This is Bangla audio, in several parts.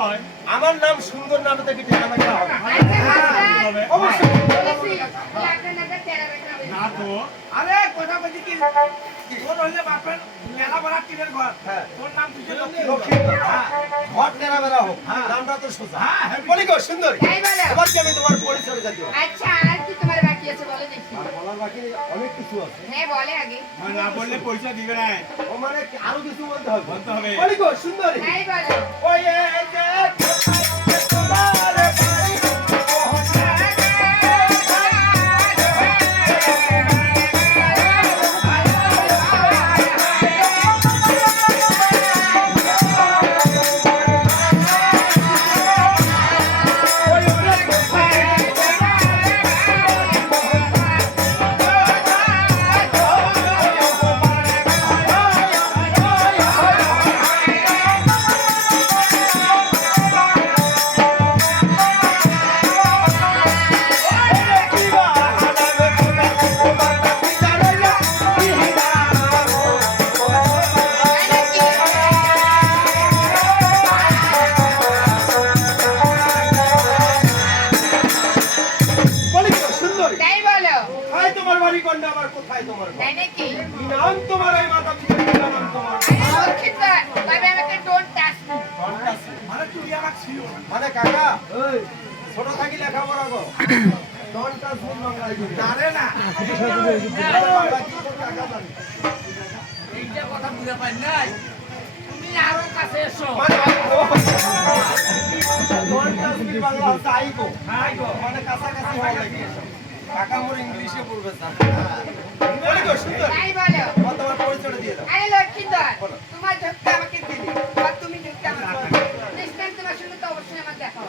আমার নাম সুন্দর নামে দেখি ঠিক নামে হবে? আচ্ছা মাস্টার অবশ্যই। বলেছি আপনার নামটা তেরা বেটা হবে। আরে কথা বলছি কি? তোর হইলে বাপের মেলা বড় টিনের ঘর। হ্যাঁ। তোর নাম তুই লক্ষ্মী লক্ষ্মী ঘর তেরা বেড়া হোক। নামটা তো সোজা। বলি গো সুন্দর। তাই বলো। এবার কি আমি তোমার পরিচয় আচ্ছা আর কি তোমার বাকি আছে বলে দেখি। বলার বাকি অনেক কিছু আছে। হ্যাঁ বলে আগে। না বললে পয়সা দিবে না। ও মানে আরও কিছু বলতে হবে? বলতে হবে। বলি গো সুন্দরী। তাই বলো। ওই কাকা। ছোট থাকি লেখাপড়া গো দনটা শুন বাংলায়। না জানে? এইটা কথা বুঝে পাই নাই। তুমি আরও কাছে এসো। মানে দনটা শুনি বাংলা হচ্ছে আইগো। হাই মানে কাছাকাছি হওয়া লাগে। কাকা মোর ইংলিশে পড়বে স্যার। সুন্দর তোমার পরিচয়টা দিয়ে দাও। আরে তোমার ঝোঁকটা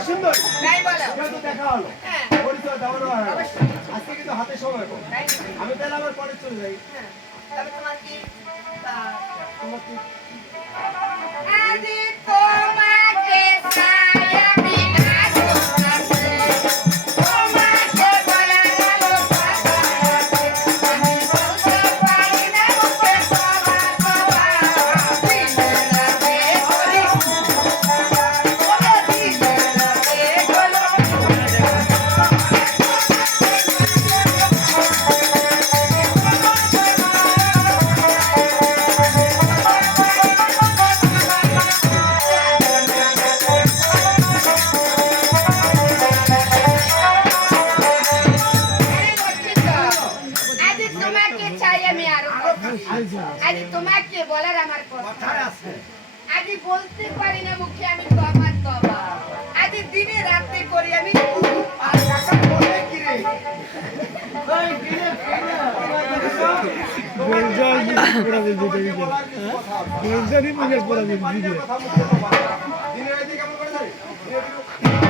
সুন্দর। দেখা হলো হ্যাঁ। পরিচয় আজকে কিন্তু হাতে সময়? আমি তাহলে আবার পরে চলে যাই। হ্যাঁ। তোমার কি তোমার কি তোমাকে আজ বলতে পারি না মুখে আমি তোমার তবা আজ দিনে রাতে করি আমি আর কাকা বলে কি রে? রাতে কেমন করে জানিস? কোনটা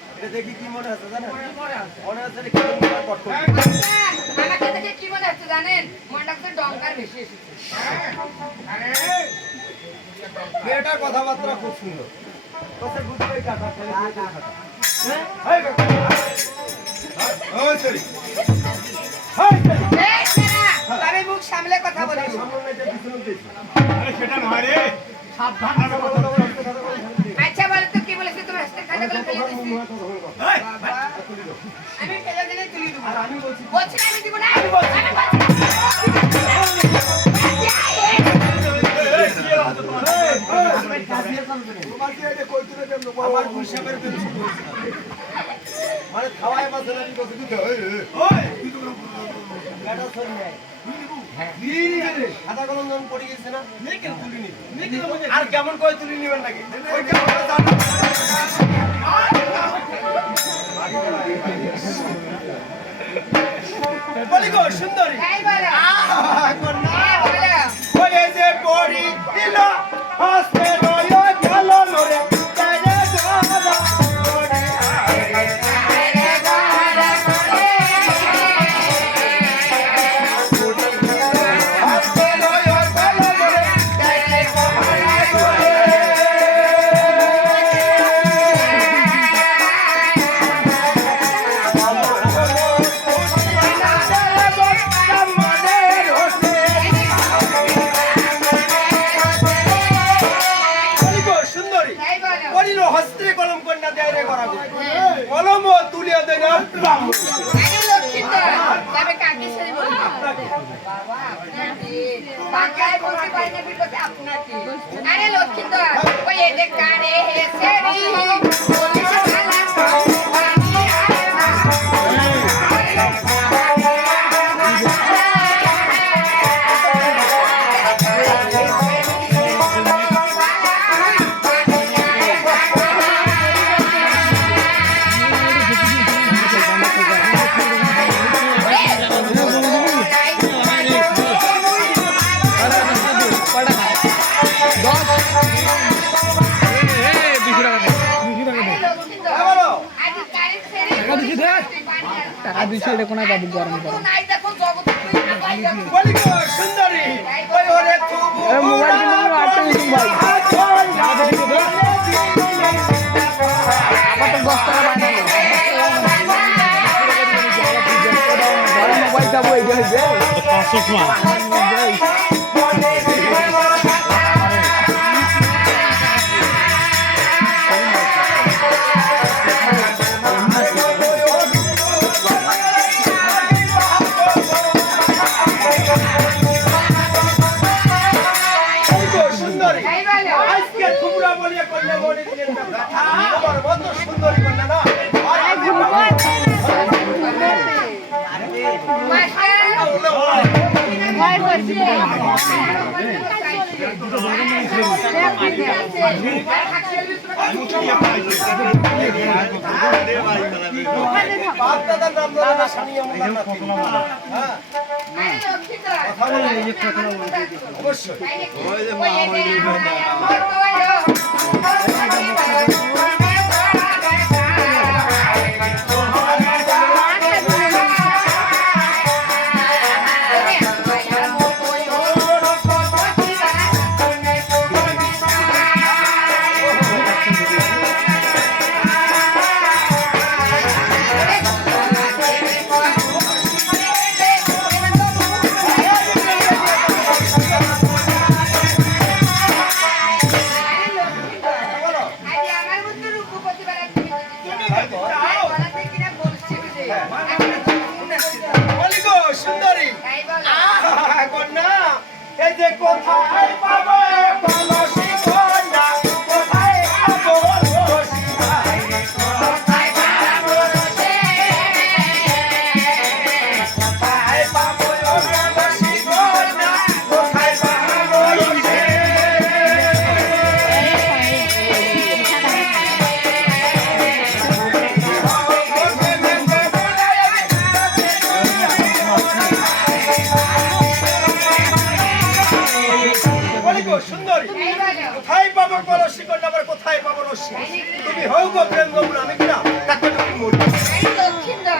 এটা দেখি কি মনে হচ্ছে জানেন? মনে হচ্ছে এটা কি মনে হয় কটকটি। আচ্ছা, আমাকে দেখে কি মনে হচ্ছে জানেন মনটা হচ্ছে ডঙ্কার বেশি এসেছে মেয়েটার কথাবার্তা খুব সুন্দর কথা। হ্যাঁ? কাকা। হ্যাঁ, সরি। মুখ সামলে কথা বলি সামনে। আরে সেটা নয় রে সাবধান কথা বলো, আমি ফেলে দিলে তুলি দেবো। আমি বলছি আমি দিব না। আমি বাসে দিতে সাদা কলম যখন পড়ে গেছে না। আর কেমন করে তুলে নিবেন নাকি? বলি গো সুন্দরী। বলো। যে পড়ি দিল হস্তে টাকা দিচ্ছে এটা কোনো বাবু গরম খুব মোবাইল কিনে আটটা দিন ভাই কত দশ টাকা বানালো মোবাইল যাব এই যে অবশ্যই আবার কোথায় পাবো রশ্মি তুমি হও গো প্রেম গমন আমি কিনা তাকে তুমি তোমার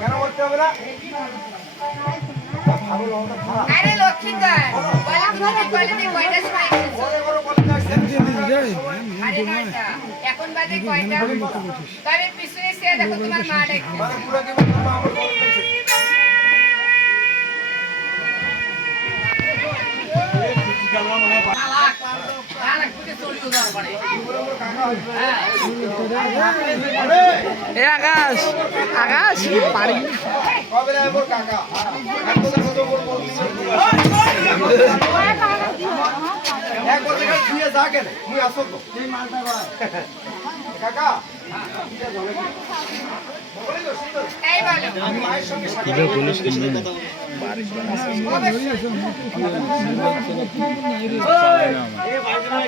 কেন বলতে হবে না এখন বাজে কয়টা তবে পিছনে সে দেখো তোমার মা দেখতে এ আকাশ আকাশ পারি কবে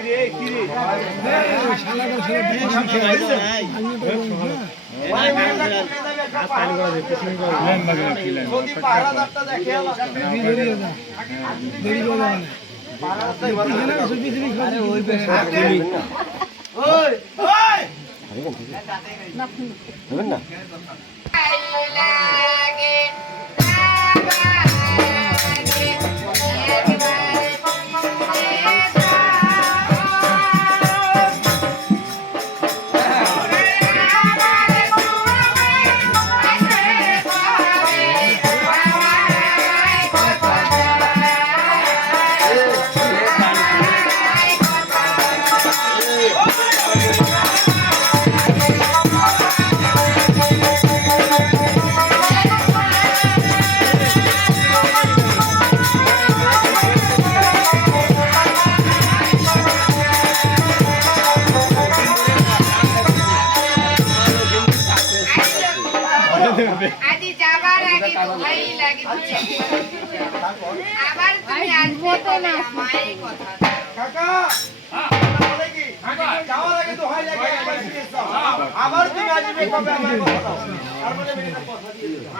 রে আবার তুমি আসবে তো না আমায় কথা। কাকা যাওয়ার আগে তো হয় লাগে একবার ফিরে যাও আবার তুমি আসবে কবে আমার কথা? দাও মেয়েটা কথা দিয়ে দিও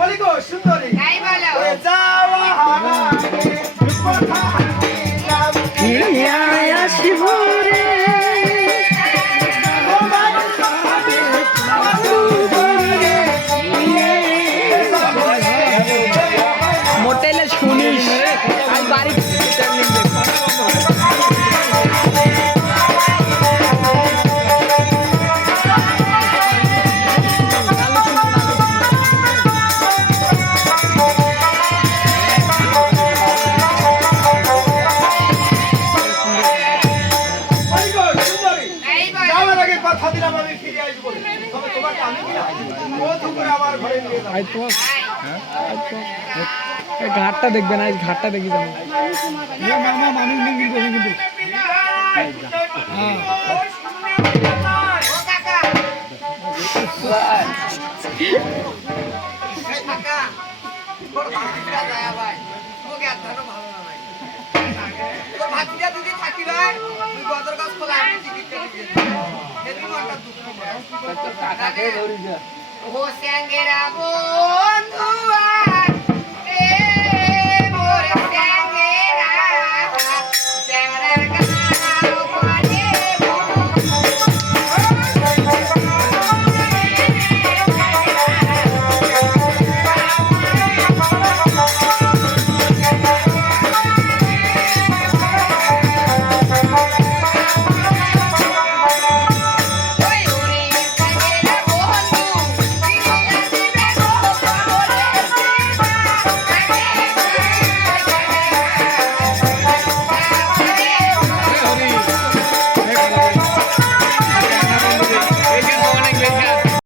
বলি গো সুন্দরী। বলো আজ তোমার ঘাটটা দেখবে না ঘাটটা দেখি যাব মানুষ নেই কিন্তু কিন্তু ও কাকা